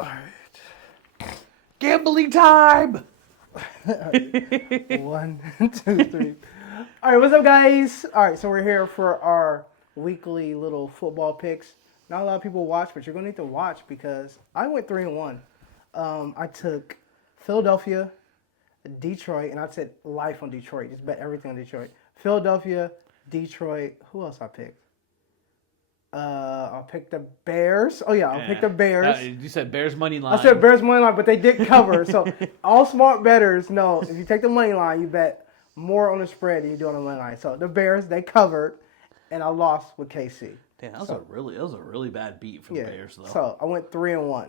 All right. Gambling time! 1, 2, 3. All right, what's up, guys? All right, so we're here for our weekly little football picks. Not a lot of people watch, but you're gonna need to watch because I went 3-1. I took Philadelphia, Detroit, and I said life on Detroit. Just bet everything on Detroit. Philadelphia, Detroit. Who else I picked? I'll pick the Bears. Oh yeah, I'll pick the Bears. You said Bears money line. I said Bears money line, but they did cover. So all smart bettors know if you take the money line, you bet more on the spread than you do on the money line. So the Bears, they covered, and I lost with KC. Damn, that was a really bad beat for the Bears though. So I went 3-1.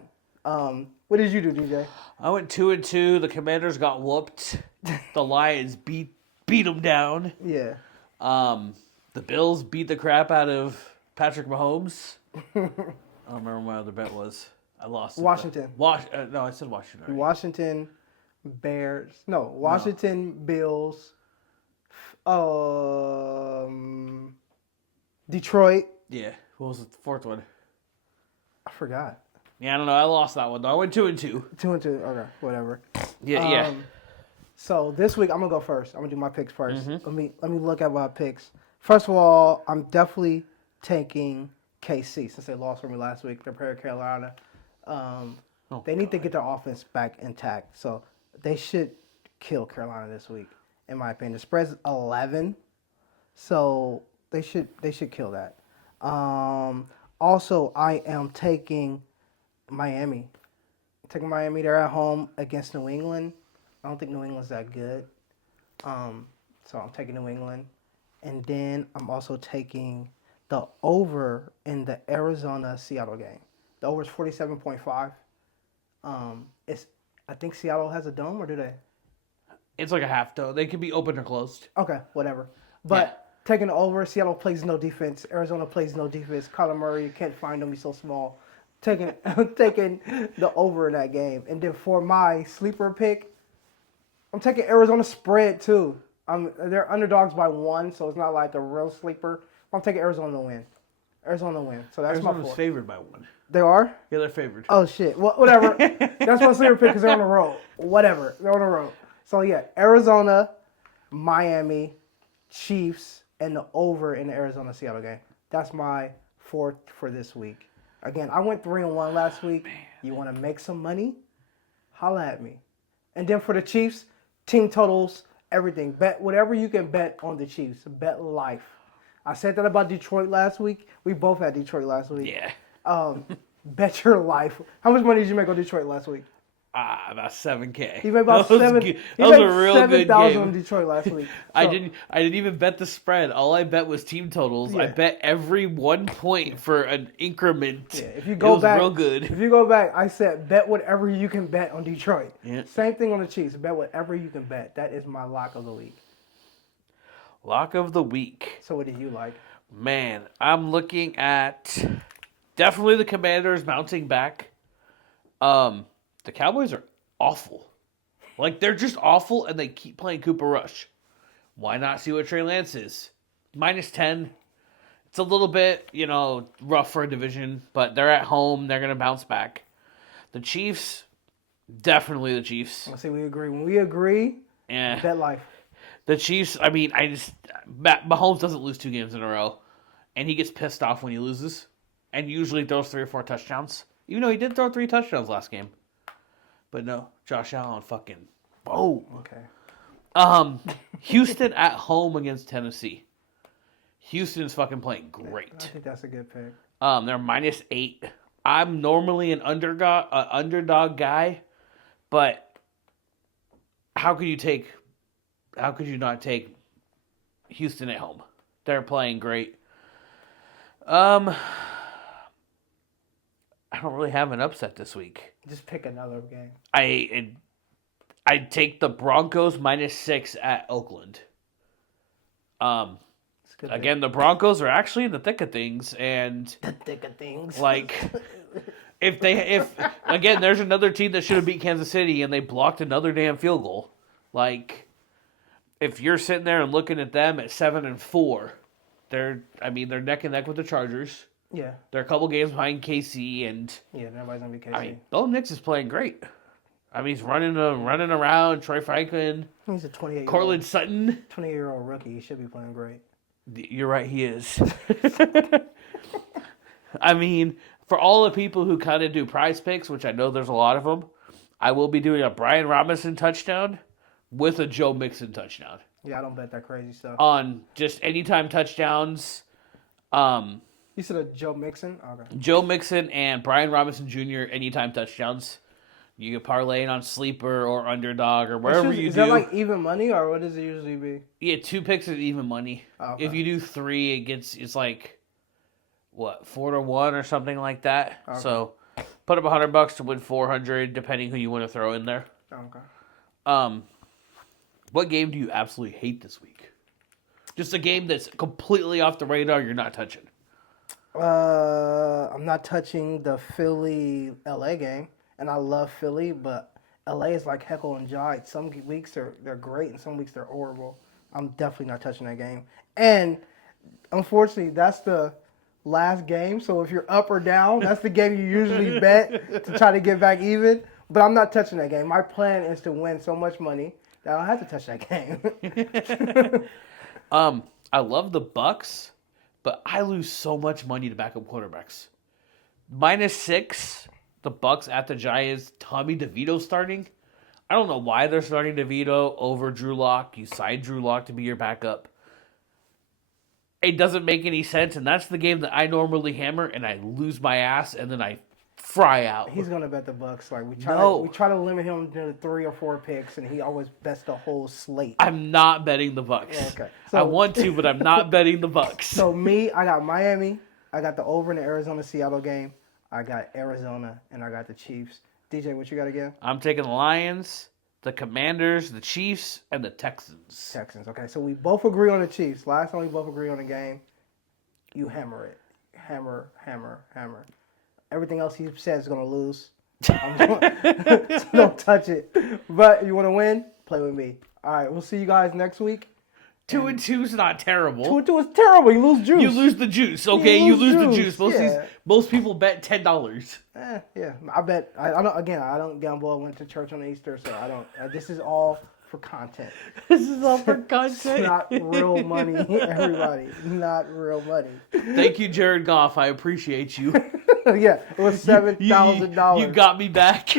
What did you do, DJ? I went 2-2. The Commanders got whooped. The Lions beat them down. Yeah. The Bills beat the crap out of Patrick Mahomes. I don't remember what my other bet was. I lost it. Washington. No, I said Washington. Right? Washington, Bears. No, Washington, Bills. Detroit. Yeah. What was the fourth one? I forgot. Yeah, I don't know. I lost that one though. I went 2-2. 2-2. Okay, whatever. Yeah. So this week I'm gonna go first. I'm gonna do my picks 1st. Let me look at my picks. First of all, I'm definitely taking KC since they lost for me last week. They're playing Carolina. They need to get their offense back intact. So they should kill Carolina this week, in my opinion. The spread's 11, so they should kill that. Also, I am taking Miami. Taking Miami. They're at home against New England. I don't think New England's that good. So I'm taking New England. And then I'm also taking the over in the Arizona-Seattle game. The over is 47.5. I think Seattle has a dome, or do they? It's like a half dome. They could be open or closed. Okay, whatever. But taking the over, Seattle plays no defense. Arizona plays no defense. Kyler Murray, you can't find him. He's so small. Taking the over in that game. And then for my sleeper pick, I'm taking Arizona spread too. They're underdogs by 1, so it's not like a real sleeper. I'm taking Arizona to win. Arizona to win. So that's Arizona's my 4. favored by 1. They are? Yeah, they're favored. Oh, shit. Well, whatever. That's my sleeper pick because they're on the road. Whatever. They're on the road. So, yeah, Arizona, Miami, Chiefs, and the over in the Arizona-Seattle game. That's my 4th for this week. Again, I went 3-1 last week. Man. You want to make some money? Holla at me. And then for the Chiefs, team totals, everything. Bet whatever you can bet on the Chiefs. Bet life. I said that about Detroit last week. We both had Detroit last week. Yeah. Bet your life. How much money did you make on Detroit last week? About $7,000. He made about $7,000. That was a real good game. On Detroit last week. So, I didn't even bet the spread. All I bet was team totals. Yeah. I bet every 1 point for an increment. Yeah, if you go it was back, real good. If you go back, I said bet whatever you can bet on Detroit. Yeah. Same thing on the Chiefs. Bet whatever you can bet. That is my lock of the week. Lock of the week. So what did you like? Man, I'm looking at definitely the Commanders bouncing back. The Cowboys are awful. Like, they're just awful, and they keep playing Cooper Rush. Why not see what Trey Lance is? -10. It's a little bit, rough for a division, but they're at home. They're going to bounce back. The Chiefs, definitely the Chiefs. I say we agree. When we agree, bet life. The Chiefs, Mahomes doesn't lose 2 games in a row, and he gets pissed off when he loses, and usually throws 3 or 4 touchdowns. Even though he did throw 3 touchdowns last game. But no, Josh Allen fucking boom. Okay. Houston at home against Tennessee. Houston's fucking playing great. I think that's a good pick. They're -8. I'm normally an underdog guy, but how could you not take Houston at home? They're playing great. I don't really have an upset this week. Just pick another game. I take the Broncos -6 at Oakland. Again, the Broncos are actually in the thick of things, and the thick of things. Like, if again, there's another team that should have beat Kansas City, and they blocked another damn field goal. Like, if you're sitting there and looking at them at 7-4, they're neck and neck with the Chargers. Yeah. They're a couple games behind KC, and Yeah, nobody's gonna be KC. I mean, Bo Nix is playing great. I mean, he's running around. Troy Franklin, He's a 28-year-old. Cortland Sutton. 28-year-old rookie. He should be playing great. You're right, he is. I mean, for all the people who kind of do prize picks, which I know there's a lot of them, I will be doing a Brian Robinson touchdown with a Joe Mixon touchdown. Yeah, I don't bet that crazy stuff. On just anytime touchdowns. You said a Joe Mixon? Okay. Joe Mixon and Brian Robinson Jr. anytime touchdowns. You can parlay it on Sleeper or Underdog or wherever you do. Is that like even money or what does it usually be? Yeah, 2 picks is even money. Oh, okay. If you do 3, it's like, what, 4-1 or something like that. Okay. So put up $100 to win 400, depending who you want to throw in there. Okay. What game do you absolutely hate this week? Just a game that's completely off the radar you're not touching. I'm not touching the Philly LA game, and I love Philly, but LA is like Heckle and Jive. Some weeks they're great, and some weeks they're horrible. I'm definitely not touching that game. And unfortunately, that's the last game. So if you're up or down, that's the game you usually bet to try to get back even. But I'm not touching that game. My plan is to win so much money that I don't have to touch that game. I love the Bucks, but I lose so much money to backup quarterbacks. -6, the Bucks at the Giants. Tommy DeVito starting. I don't know why they're starting DeVito over Drew Lock. You signed Drew Lock to be your backup. It doesn't make any sense, and that's the game that I normally hammer, and I lose my ass, and then I fry out. He's gonna bet the Bucks. Like we try to limit him to 3 or 4 picks, and he always bets the whole slate. I'm not betting the Bucks. Okay. I want to, but I'm not betting the Bucks. So me, I got Miami. I got the over in the Arizona-Seattle game. I got Arizona, and I got the Chiefs. DJ, what you got again? I'm taking the Lions, the Commanders, the Chiefs, and the Texans. Texans. Okay, so we both agree on the Chiefs. Last time we both agree on the game. You hammer it. Hammer, hammer, hammer. Everything else he says is going to lose. So don't touch it. But you want to win? Play with me. All right, we'll see you guys next week. 2-2 is not terrible. 2-2 is terrible. You lose juice. You lose the juice. Okay, you lose the juice. juice. Most people bet $10. Yeah. I bet. I don't. Again, I don't gamble. I went to church on Easter, so I don't. This is all for content. This is all for content. It's not real money, everybody. Not real money. Thank you, Jared Goff. I appreciate you. Yeah, it was $7,000. You got me back.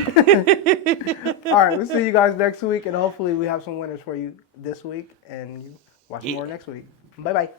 All right, we'll see you guys next week, and hopefully we have some winners for you this week, and you watch more next week. Bye-bye.